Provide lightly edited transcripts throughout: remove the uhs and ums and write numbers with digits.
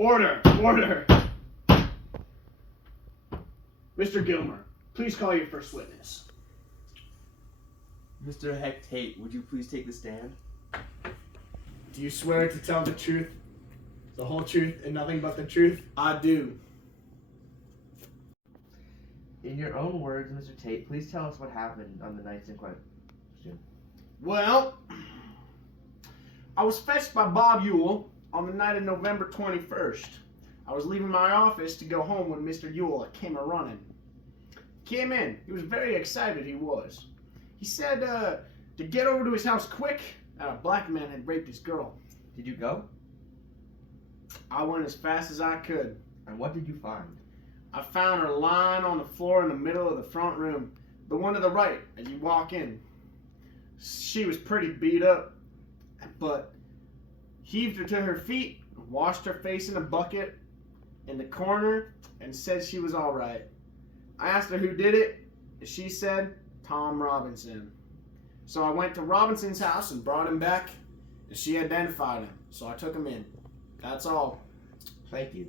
Order! Order! Mr. Gilmer, please call your first witness. Mr. Heck Tate, would you please take the stand? Do you swear to tell the truth, the whole truth, and nothing but the truth? I do. In your own words, Mr. Tate, please tell us what happened on the nights in question. Well, I was fetched by Bob Ewell on the night of November 21st. I was leaving my office to go home when Mr. Ewell came a-running. Came in. He was very excited, he was. He said to get over to his house quick, a black man had raped his girl. Did you go? I went as fast as I could. And what did you find? I found her lying on the floor in the middle of the front room, the one to the right as you walk in. She was pretty beat up, but heaved her to her feet, washed her face in a bucket in the corner, and said she was all right. I asked her who did it, and she said Tom Robinson. So I went to Robinson's house and brought him back, and she identified him, so I took him in. That's all. Thank you.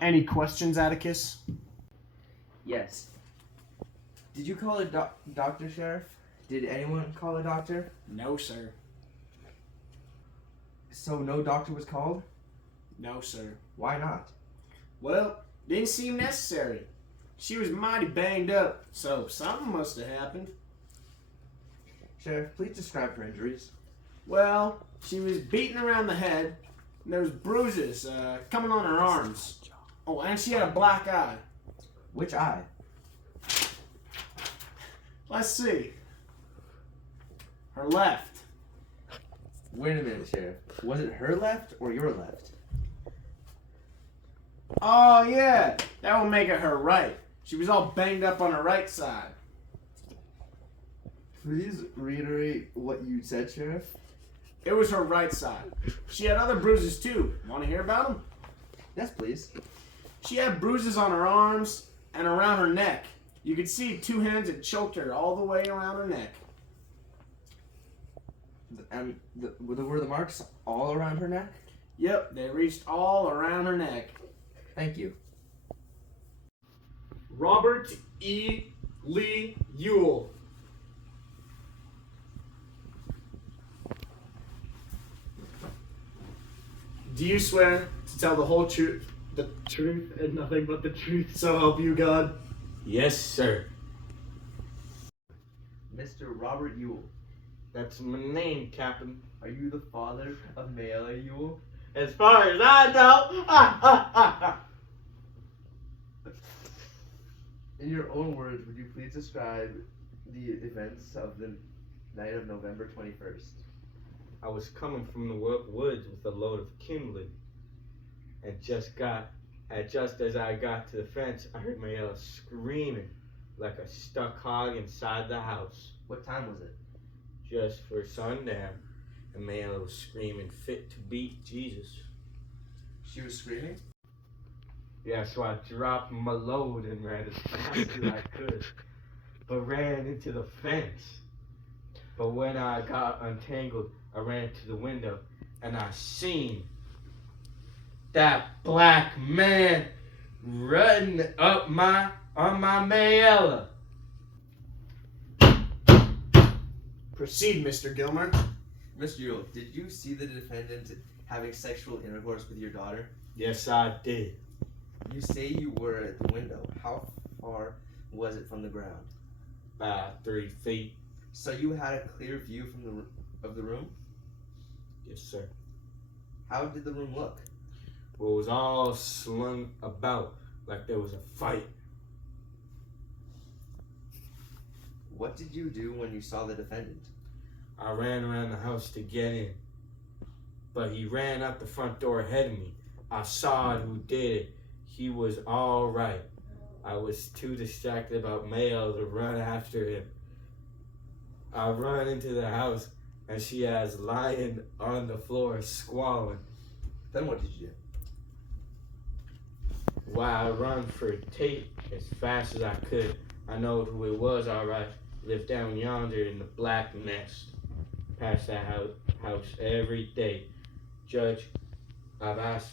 Any questions, Atticus? Yes. Did you call a doctor, Sheriff? Did anyone call a doctor? No, sir. So no doctor was called? No, sir. Why not? Well, didn't seem necessary. She was mighty banged up, so something must have happened. Sheriff, please describe her injuries. Well, she was beaten around the head, and there was bruises coming on her arms. Oh, and she had a black eye. Which eye? Let's see. Her left. Wait a minute, Sheriff. Was it her left or your left? Oh, yeah. That would make it her right. She was all banged up on her right side. Please reiterate what you said, Sheriff. It was her right side. She had other bruises, too. Want to hear about them? Yes, please. She had bruises on her arms and around her neck. You could see two hands had choked her all the way around her neck. And were the marks all around her neck? Yep, they reached all around her neck. Thank you. Robert E. Lee Ewell. Do you swear to tell the whole truth, the truth, and nothing but the truth, so help you God? Yes, sir. Mr. Robert Ewell, That's my name, Captain. are you the father of Mayella Ewell? As far as I know. In your own words, would you please describe the events of the night of November 21st? I was coming from the woods with a load of kindling, and just as I got to the fence, I heard Mayella screaming like a stuck hog inside the house. What time was it? Just for sundown, and Mayella was screaming fit to beat Jesus. She was screaming? Yeah, so I dropped my load and ran as fast as I could, but ran into the fence. But when I got untangled, I ran to the window, and I seen that black man running up on my Mayella. Proceed, Mr. Gilmer. Mr. Ewell, did you see the defendant having sexual intercourse with your daughter? Yes, I did. You say you were at the window. How far was it from the ground? About 3 feet. So you had a clear view from the room? Yes, sir. How did the room look? Well, it was all slung about like there was a fight. What did you do when you saw the defendant? I ran around the house to get in, but he ran out the front door ahead of me. I saw who did it. He was all right. I was too distracted about Mayo to run after him. I run into the house, and she has lying on the floor squalling. Then what did you do? While I run for Tate as fast as I could, I know who it was all right. Lived down yonder in the black nest. Past that house every day. Judge, I've asked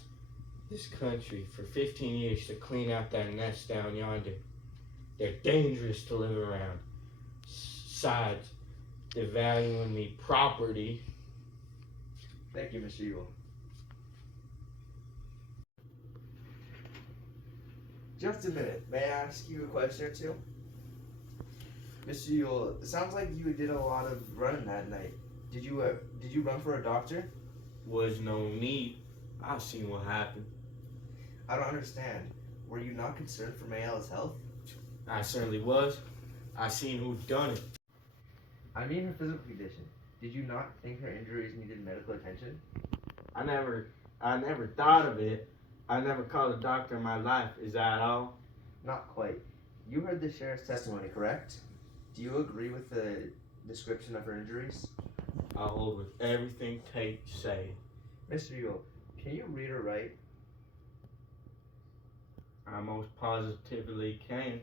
this country for 15 years to clean out that nest down yonder. They're dangerous to live around. Besides, they're valuing me property. Thank you, Mr. Yule. Just a minute. May I ask you a question or two? Mr. Yule, it sounds like you did a lot of running that night. Did you run for a doctor? Was no need. I seen what happened. I don't understand. Were you not concerned for Mayella's health? I certainly was. I seen who done it. I mean her physical condition. Did you not think her injuries needed medical attention? I never thought of it. I never called a doctor in my life. Is that all? Not quite. You heard the sheriff's testimony, correct? Do you agree with the description of her injuries? I hold with everything Tate say. Mr. Yule, can you read or write? I most positively can.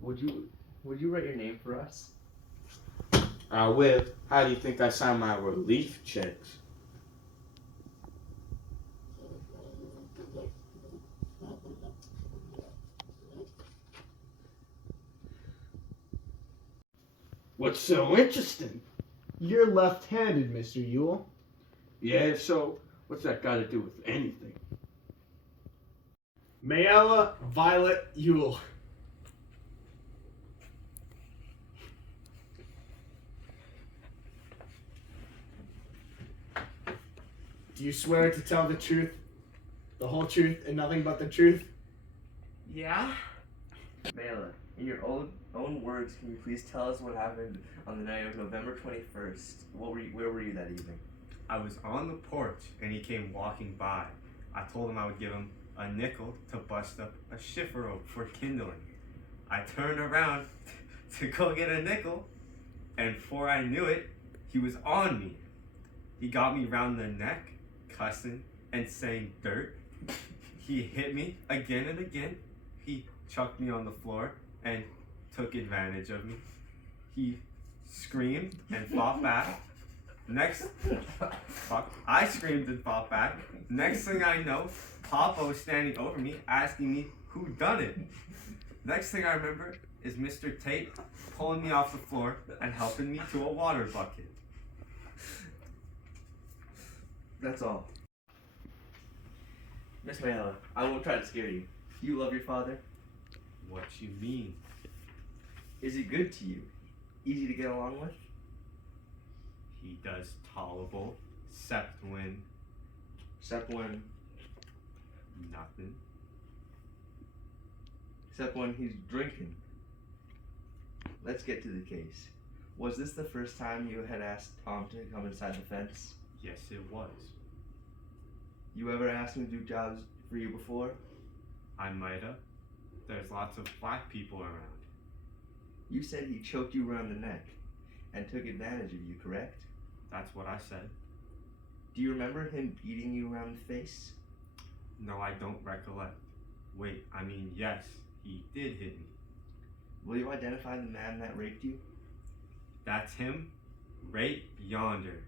Would you write your name for us? I will. How do you think I sign my relief checks? What's so interesting? You're left-handed, Mr. Yule. Yeah, so what's that got to do with anything? Mayella Violet Yule. Do you swear to tell the truth, the whole truth, and nothing but the truth? Yeah. Mayella, in your own words, can you please tell us what happened on the night of November 21st? Where were you that evening? I was on the porch and he came walking by. I told him I would give him a nickel to bust up a shiffer rope for kindling. I turned around to go get a nickel, and before I knew it, he was on me. He got me round the neck, cussing and saying dirt. He hit me again and again. He chucked me on the floor and took advantage of me. He screamed and fought back. I screamed and fought back. Next thing I know, Papa was standing over me asking me who done it. Next thing I remember is Mr. Tate pulling me off the floor and helping me to a water bucket. That's all. Miss Mayella, I won't try to scare you. Do you love your father? What you mean? Is he good to you? Easy to get along with? He does tolerable, except when Except when nothing. he's drinking. Let's get to the case. Was this the first time you had asked Tom to come inside the fence? Yes, it was. You ever asked him to do jobs for you before? I might have. There's lots of black people around. You said he choked you around the neck and took advantage of you, correct? That's what I said. Do you remember him beating you around the face? No, I don't recollect. Wait, I mean, yes, he did hit me. Will you identify the man that raped you? That's him, right yonder.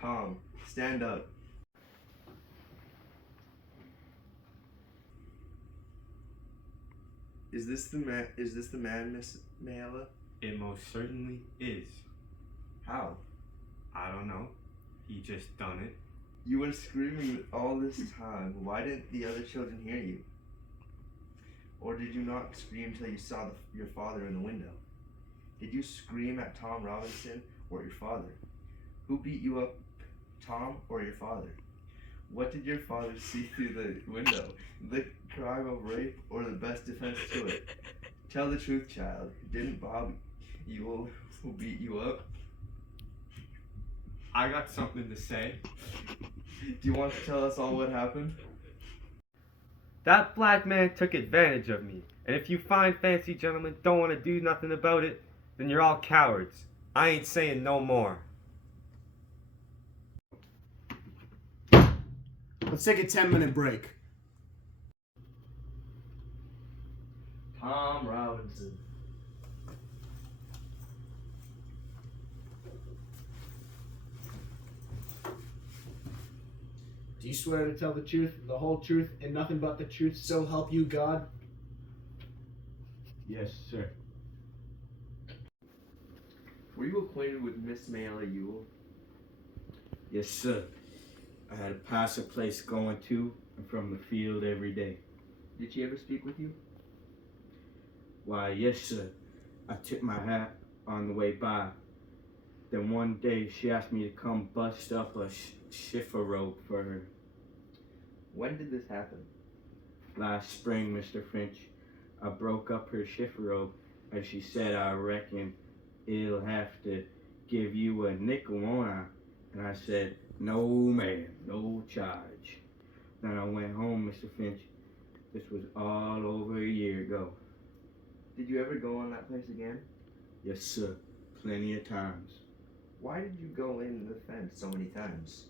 Tom, stand up. Is this the man, Miss Mayella? It most certainly is. How? I don't know. He just done it. You were screaming all this time. Why didn't the other children hear you? Or did you not scream till you saw your father in the window? Did you scream at Tom Robinson or your father? Who beat you up, Tom or your father? What did your father see through the window? The crime of rape or the best defense to it? Tell the truth, child. Didn't Bob Ewell who beat you up? I got something to say. Do you want to tell us all what happened? That black man took advantage of me, and if you fine fancy gentlemen don't want to do nothing about it, then you're all cowards. I ain't saying no more. Let's take a 10-minute break. Tom Robinson. Do you swear to tell the truth, the whole truth, and nothing but the truth, so help you God? Yes, sir. Were you acquainted with Miss Mayella Ewell? Yes, sir. I had to pass a place going to and from the field every day. Did she ever speak with you? Why, yes, sir. I tipped my hat on the way by. Then one day she asked me to come bust up a shiffer rope for her. When did this happen? Last spring, Mr. Finch, I broke up her shiffer rope, and she said, I reckon it'll have to give you a nickel, won't I? And I said, no, ma'am, no charge. Then I went home, Mr. Finch. This was all over a year ago. Did you ever go on that place again? Yes, sir, plenty of times. Why did you go in the fence so many times?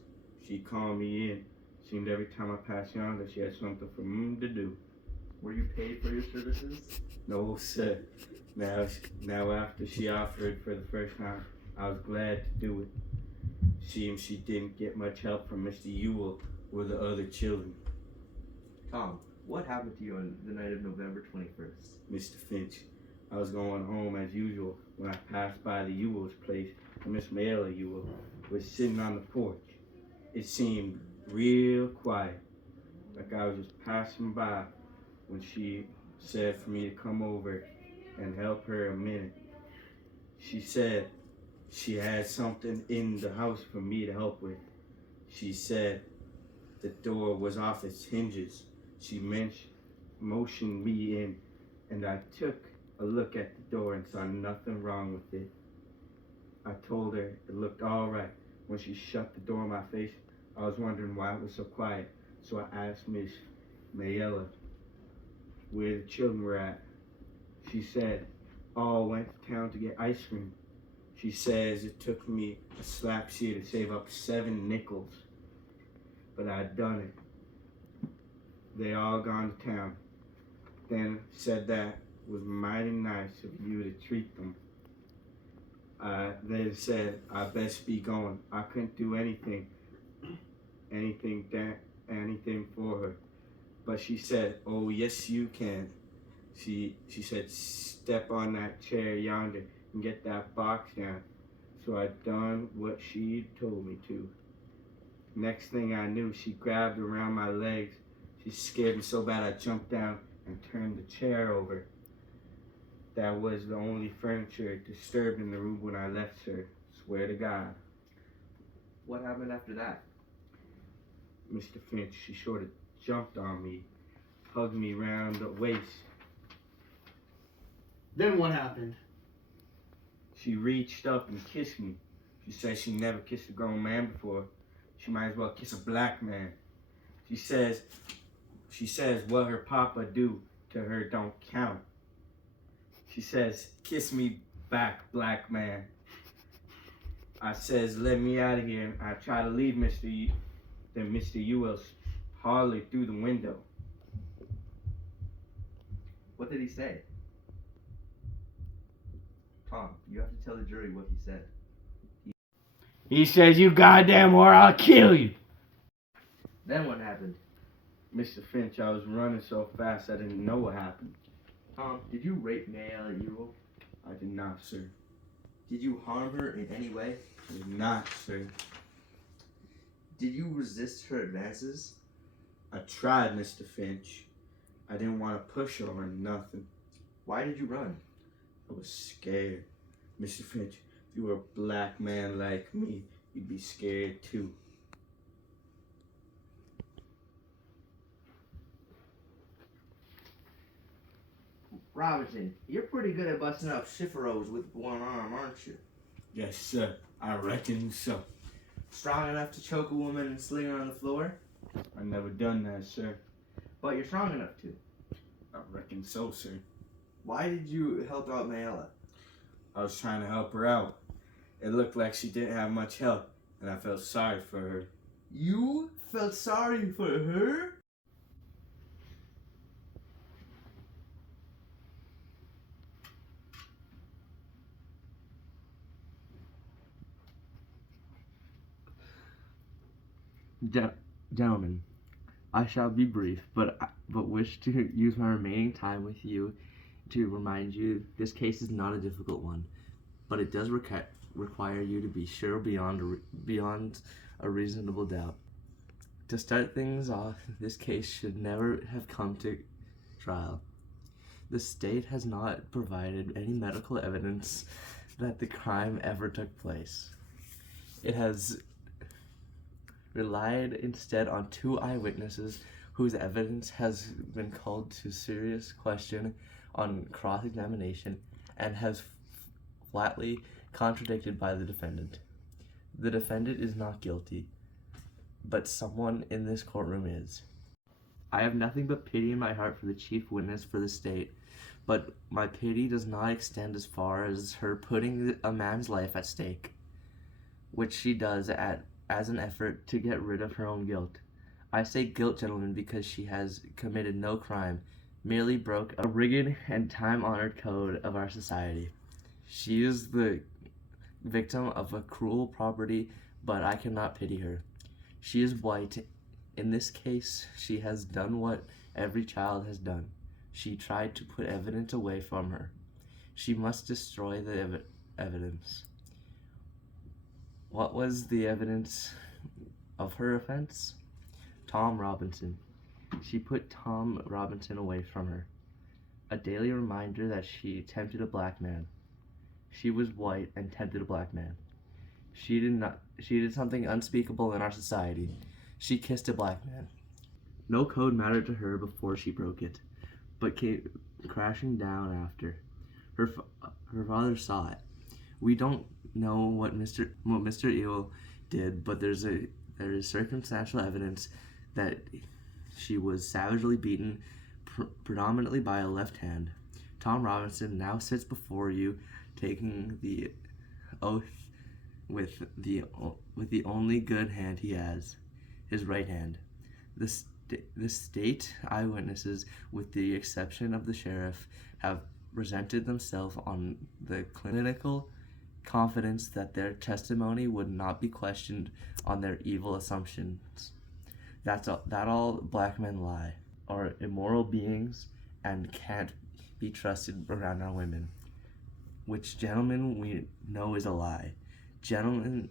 She called me in. Seemed every time I passed yonder, she had something for me to do. Were you paid for your services? No, sir. Now after she offered for the first time, I was glad to do it. Seems she didn't get much help from Mr. Ewell or the other children. Tom, what happened to you on the night of November 21st? Mr. Finch, I was going home as usual when I passed by the Ewell's place, and Miss Mayella Ewell was sitting on the porch. It seemed real quiet, like I was just passing by when she said for me to come over and help her a minute. She said she had something in the house for me to help with. She said the door was off its hinges. She motioned me in, and I took a look at the door and saw nothing wrong with it. I told her it looked all right. When she shut the door in my face, I was wondering why it was so quiet. So I asked Miss Mayella where the children were at. She said all went to town to get ice cream. She says it took me a slap sheet to save up 7 nickels, but I'd done it. They all gone to town. Then said that was mighty nice of you to treat them. Then said I best be going. I couldn't do anything for her. But she said, oh yes you can. She said, step on that chair yonder and get that box down. So I done what she told me to. Next thing I knew, she grabbed around my legs. She scared me so bad I jumped down and turned the chair over. That was the only furniture disturbed in the room when I left her. Swear to God. What happened after that? Mr. Finch, she sort of jumped on me, hugged me round the waist. Then what happened? She reached up and kissed me. She said she never kissed a grown man before. She might as well kiss a black man. She says what her papa do to her don't count. She says, kiss me back, black man. I says, let me out of here. And I try to leave Then Mr. Ewell hollered through the window. What did he say? Tom, you have to tell the jury what he said. He says, you goddamn whore, I'll kill you. Then what happened? Mr. Finch, I was running so fast I didn't know what happened. Tom, did you rape Mayella Ewell? I did not, sir. Did you harm her in any way? I did not, sir. Did you resist her advances? I tried, Mr. Finch. I didn't want to push her or nothing. Why did you run? I was scared. Mr. Finch, if you were a black man like me, you'd be scared too. Robinson, you're pretty good at busting up shifferos with one arm, aren't you? Yes, sir. I reckon so. Strong enough to choke a woman and sling her on the floor? I never done that, sir. But you're strong enough to. I reckon so, sir. Why did you help out Mayella? I was trying to help her out. It looked like she didn't have much help, and I felt sorry for her. You felt sorry for her? Gentlemen, I shall be brief, but wish to use my remaining time with you to remind you this case is not a difficult one, but it does require you to be sure beyond a reasonable doubt. To start things off, this case should never have come to trial. The state has not provided any medical evidence that the crime ever took place. It has relied instead on 2 eyewitnesses whose evidence has been called to serious question on cross-examination and has flatly contradicted by the defendant. The defendant is not guilty, but someone in this courtroom is. I have nothing but pity in my heart for the chief witness for the state, but my pity does not extend as far as her putting a man's life at stake, which she does as an effort to get rid of her own guilt. I say guilt, gentlemen, because she has committed no crime, merely broke a rigid and time-honored code of our society. She is the victim of a cruel property, but I cannot pity her. She is white. In this case, she has done what every child has done. She tried to put evidence away from her. She must destroy the evidence. What was the evidence of her offense? Tom Robinson. She put Tom Robinson away from her. A daily reminder that she tempted a black man. She was white and tempted a black man. She did something unspeakable in our society. She kissed a black man. No code mattered to her before she broke it, but came crashing down after. Her father saw it. We don't know what Mr. Ewell did, but there is circumstantial evidence that she was savagely beaten, predominantly by a left hand. Tom Robinson now sits before you, taking the oath with the only good hand he has, his right hand. The state eyewitnesses, with the exception of the sheriff, have presented themselves on the clinical confidence that their testimony would not be questioned on their evil assumptions. That all black men lie, are immoral beings, and can't be trusted around our women. Which, gentlemen, we know is a lie. Gentlemen,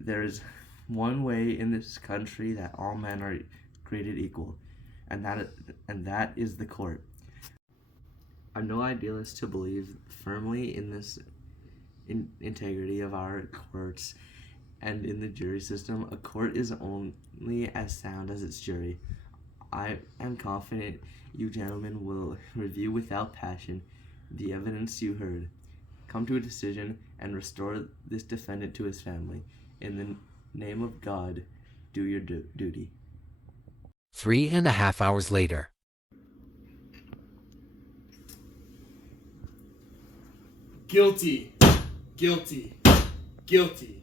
there is one way in this country that all men are created equal, and that is the court. I'm no idealist to believe firmly in this integrity of our courts and in the jury system. A court is only as sound as its jury. I am confident you gentlemen will review without passion the evidence you heard, come to a decision, and restore this defendant to his family. In the name of God, do your duty. 3.5 hours later. Guilty. Guilty. Guilty.